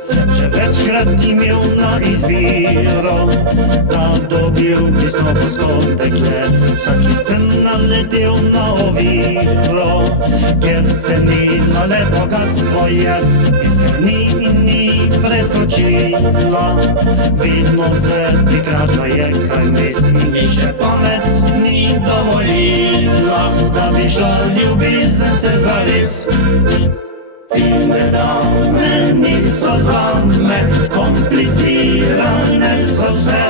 Sem že večkrat imel na izbiro, da dobil bi snobovsko dekle. Vsakič sem naletel na oviro, ker cenila le bogatstvo je, iskreni in ni preskočila. Vedno se prikradla je kaj mest in mi še pamet ni dovolila, da bi šla ljubezence zares. Fine dame niso zame, komplicirane so vse,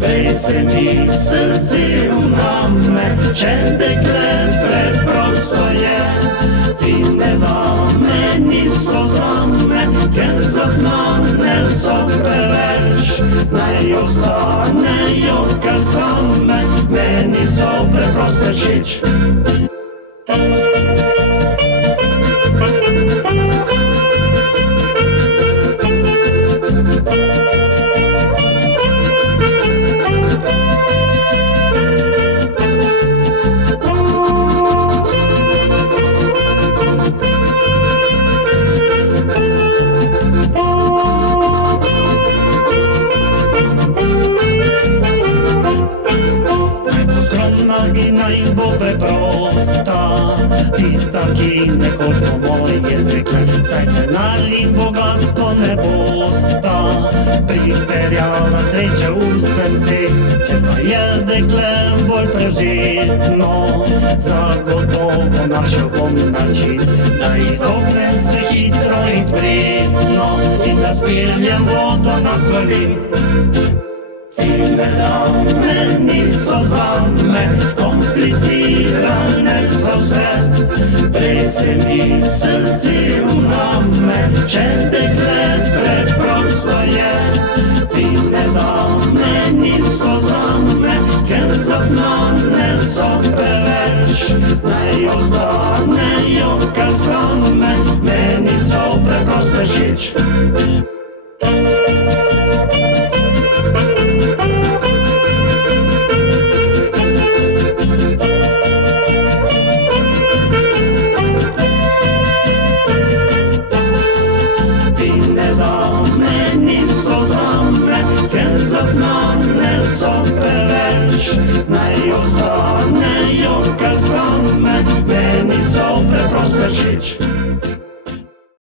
prej se mi srce uname, če dekle preprosto je. Fine dame niso zame, ker zaznane so preveč, naj ostanejo kar same, meni so preprosto všeč. In naj bo preprosta, tista, ki nekoč bo moje dekle, saj denar in bogatstvo ne bosta pripeljala sreče v srce. Če pa je dekle bolj prevzetno, zagotovo našel bom način, da izognem se hitro in spretno in da speljem vodo na Solin. Fine dame niso zame, komplicirane so vse, prej se mi srce uname, če dekle preprosto je. Fine dame niso zame, ker zaznane so preveč, naj ostanejo kar same, meni so preprosto všeč.